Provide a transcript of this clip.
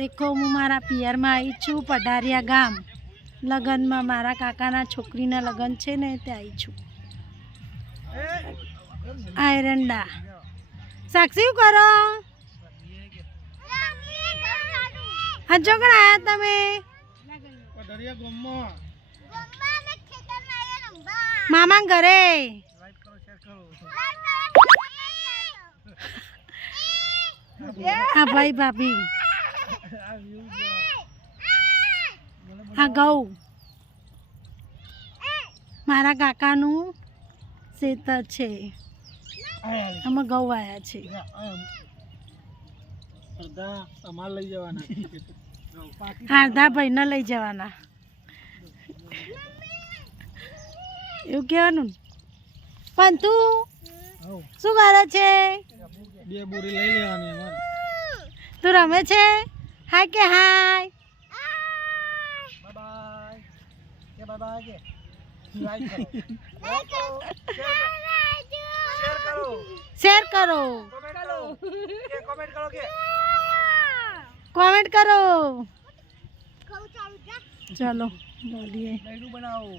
દેખો હું મારા પિયરમાં આવી છું પઢારિયા ગામ. લગ્નમાં મારા કાકાના છોકરીના લગ્ન છે ને ત્યાં આવી છું. આયરંડા સાક્ષી શું કરો? હજો કણ આવ્યા તમે? મામા ઘરે. હા ભાઈ ભાભી. આ ઘઉં મારા કાકાનું ખેતર છે. આમાં ઘઉં આવ્યા છે. અમારે લઈ જવાના. અડધા ભાઈને લઈ જવાના. એવું કહેવાનું પણ તું શું કરે છે? બે બોરી લઈ લેવાની તું રમે છે? હાય કે હાય બાય બાય કે બાય બાય કે લાઈક કરો. શેર કરો શેર કરો. કોમેન્ટ કરો કે કોમેન્ટ કરો ચલો બોલીએ બનાવો